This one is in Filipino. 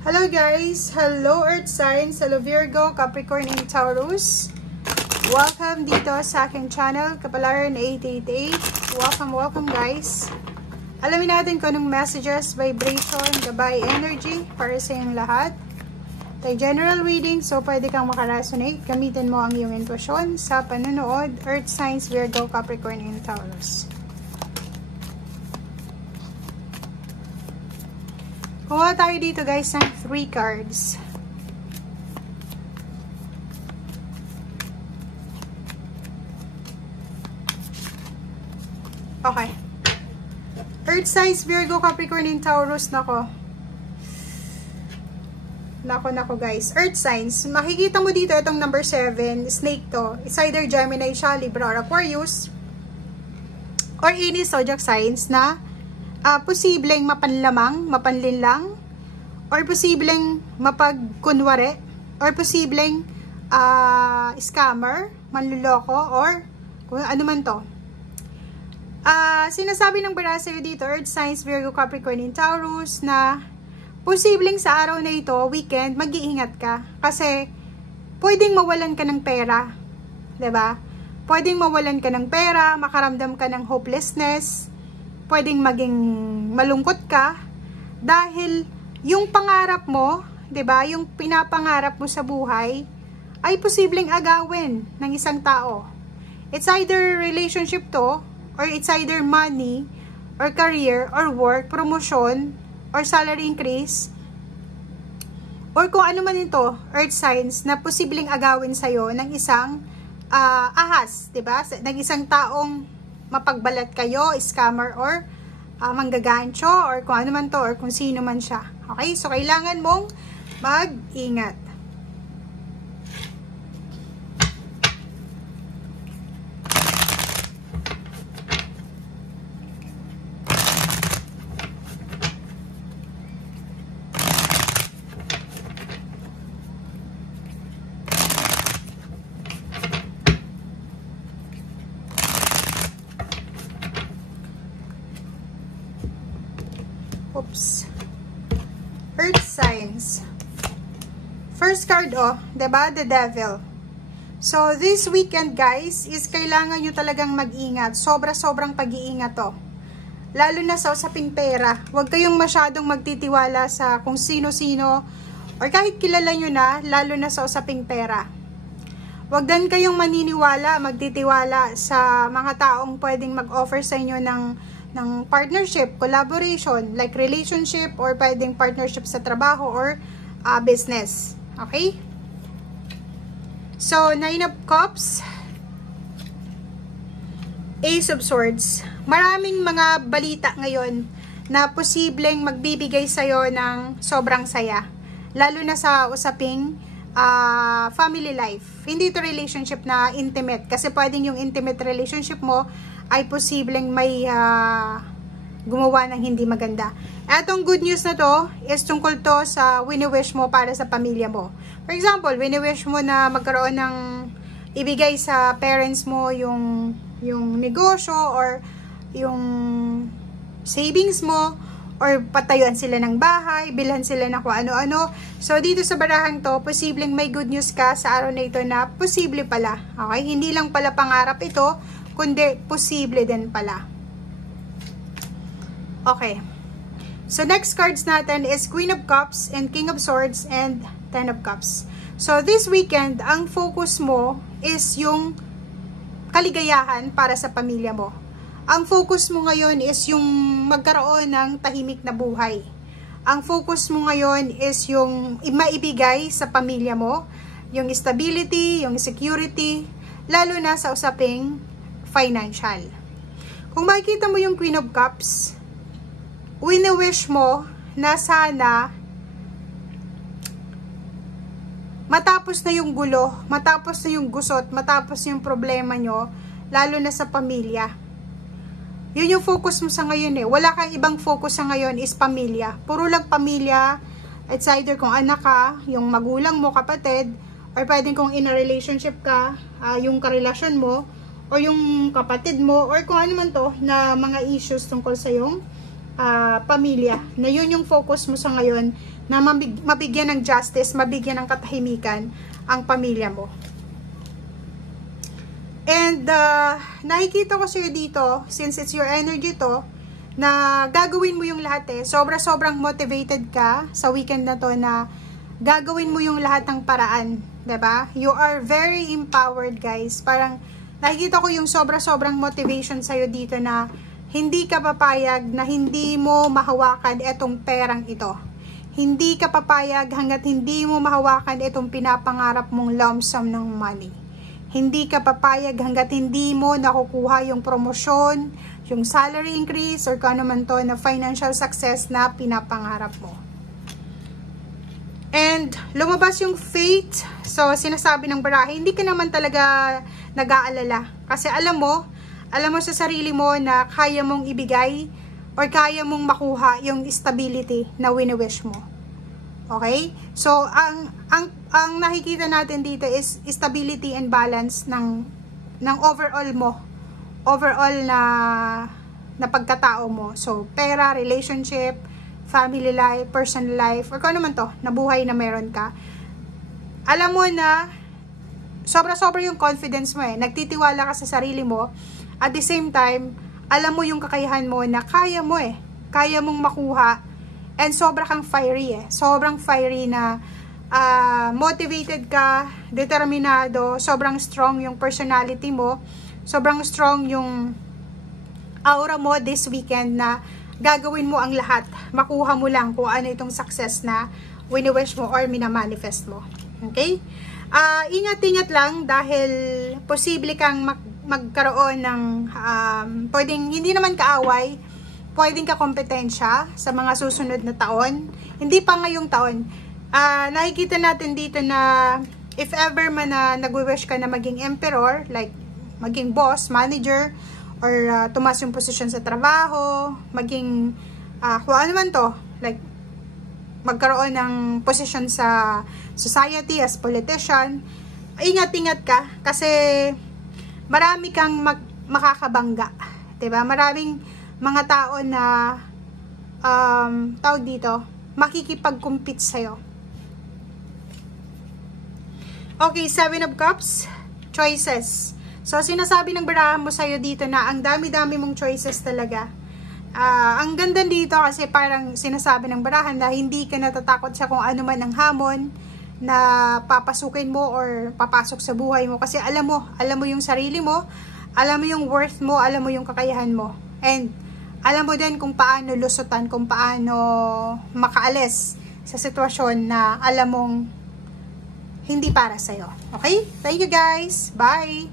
Hello guys! Hello Earth signs! Hello Virgo, Capricorn, and Taurus! Welcome dito sa aking channel, Kapalaran 888. Welcome guys! Alamin natin kung anong messages, vibration, gabay, energy para sa inyong lahat. Tayo general reading, so pwede kang makaresonate. Gamitin mo ang iyong intuition sa panonood. Earth signs, Virgo, Capricorn, and Taurus. Kuha tayo dito guys ng 3 cards. Okay. Earth signs, Virgo, Capricorn, and Taurus. Nako guys. Earth signs. Makikita mo dito itong number 7. Snake to. It's either Gemini siya, Libra, or Aquarius. Or any zodiac signs na posibleng mapanlamang, mapanlinlang, or posibleng mapagkunwari, or posibleng scammer, manluloko, or kung ano man to. Sinasabi ng bara sa'yo dito, Earth signs, Virgo, Capricorn, and Taurus, na posibleng sa araw na ito, weekend, mag-iingat ka. Kasi, pwedeng mawalan ka ng pera. 'Di ba? Pwedeng mawalan ka ng pera, makaramdam ka ng hopelessness, pwedeng maging malungkot ka dahil yung pangarap mo, 'di ba? Yung pinapangarap mo sa buhay ay posibleng agawin ng isang tao. It's either relationship to, or it's either money, or career, or work, promotion, or salary increase, or kung ano man ito, earth signs, na posibleng agawin sa'yo ng isang ahas, 'di ba? Ng isang taong mapagbalat kayo, scammer, or manggagancho, or kung ano man to, or kung sino man siya. Okay? So, kailangan mong mag-ingat. Oops. Earth signs. First card, diba? The Devil. So, this weekend, guys, is kailangan nyo talagang mag-ingat. Sobrang pag-iingat to. Lalo na sa usaping pera. Huwag kayong masyadong magtitiwala sa kung sino-sino, or kahit kilala nyo na, lalo na sa usaping pera. Huwag din kayong maniniwala, magtitiwala sa mga taong pwedeng mag-offer sa inyo ng partnership, collaboration, like relationship, or pwedeng partnership sa trabaho or business. Okay? So, 9 of Cups, Ace of Swords. Maraming mga balita ngayon na posibleng magbibigay sa'yo ng sobrang saya. Lalo na sa usaping family life. Hindi ito relationship na intimate. Kasi pwedeng yung intimate relationship mo ay posibleng may gumawa ng hindi maganda. Etong good news na to is tungkol to sa wini-wish mo para sa pamilya mo. For example, wini-wish mo na magkaroon ng ibigay sa parents mo yung negosyo, or yung savings mo, or patayuan sila ng bahay, bilhan sila ng kung ano-ano. So, dito sa barahang to, posibleng may good news ka sa araw na ito na posible pala. Okay? Hindi lang pala pangarap ito, kundi posible din pala. Okay. So, next cards natin is Queen of Cups and King of Swords and 10 of Cups. So, this weekend, ang focus mo is yung kaligayahan para sa pamilya mo. Ang focus mo ngayon is yung magkaroon ng tahimik na buhay. Ang focus mo ngayon is yung maibigay sa pamilya mo, yung stability, yung security, lalo na sa usaping financial. Kung makikita mo yung Queen of Cups, wini-wish mo na sana matapos na yung gulo, matapos na yung gusot, matapos yung problema nyo, lalo na sa pamilya. Yun yung focus mo sa ngayon eh. Wala kang ibang focus sa ngayon is pamilya. Puro lang pamilya. It's either kung anak ka, yung magulang mo, kapatid, or pwedeng kung in a relationship ka, yung karelasyon mo, o yung kapatid mo, or kung ano man to, na mga issues tungkol sa yung pamilya, na yun yung focus mo sa ngayon, na mabigyan ng justice, mabigyan ng katahimikan ang pamilya mo. And nakikita ko sa'yo dito, since it's your energy to, na gagawin mo yung lahat eh. Sobrang motivated ka sa weekend na to na gagawin mo yung lahat ng paraan. 'Di ba? You are very empowered, guys. Parang nakikita ko yung sobrang motivation sa'yo dito na hindi ka papayag na hindi mo mahawakan itong perang ito. Hindi ka papayag hanggat hindi mo mahawakan itong pinapangarap mong lump sum ng money. Hindi ka papayag hanggat hindi mo nakukuha yung promosyon, yung salary increase, or kung ano man to na financial success na pinapangarap mo. And lumabas yung fate. So, sinasabi ng barahe, hindi ka naman talaga nag-aalala. Kasi alam mo sa sarili mo na kaya mong ibigay or kaya mong makuha yung stability na wini-wish mo. Okay? So, ang nakikita natin dito is stability and balance ng overall mo. Overall na pagkatao mo. So, pera, relationship, family life, personal life, or kung ano man to, na buhay na meron ka. Alam mo na, sobra yung confidence mo eh. Nagtitiwala ka sa sarili mo. At the same time, alam mo yung kakayahan mo na kaya mo eh. Kaya mong makuha. And sobra kang fiery eh. Sobrang fiery na motivated ka, determinado, sobrang strong yung personality mo, sobrang strong yung aura mo this weekend na gagawin mo ang lahat. Makuha mo lang kung ano itong success na wini-wish mo or minamanifest mo. Okay? Ingat-ingat lang dahil posible kang magkaroon ng pwedeng hindi naman kaaway, pwedeng kakompetensya sa mga susunod na taon. Hindi pa ngayong taon. Nakikita natin dito na if ever man na nag-wish ka na maging emperor, like maging boss, manager, or tumas yung posisyon sa trabaho, maging kung ano man to, like magkaroon ng posisyon sa society as politician, ingat-ingat ka kasi marami kang makakabangga. Diba? Maraming mga tao na tawag dito, makikipag-compete sa'yo. Okay, 7 of Cups, choices. So, sinasabi ng barahan mo sa'yo dito na ang dami-dami mong choices talaga. Ang ganda dito kasi parang sinasabi ng barahan na hindi ka natatakot sa kung ano man ang hamon na papasukin mo or papasok sa buhay mo. Kasi alam mo yung sarili mo, alam mo yung worth mo, alam mo yung kakayahan mo. And alam mo din kung paano lusutan, kung paano makaalis sa sitwasyon na alam mong hindi para sa'yo. Okay? Thank you guys. Bye!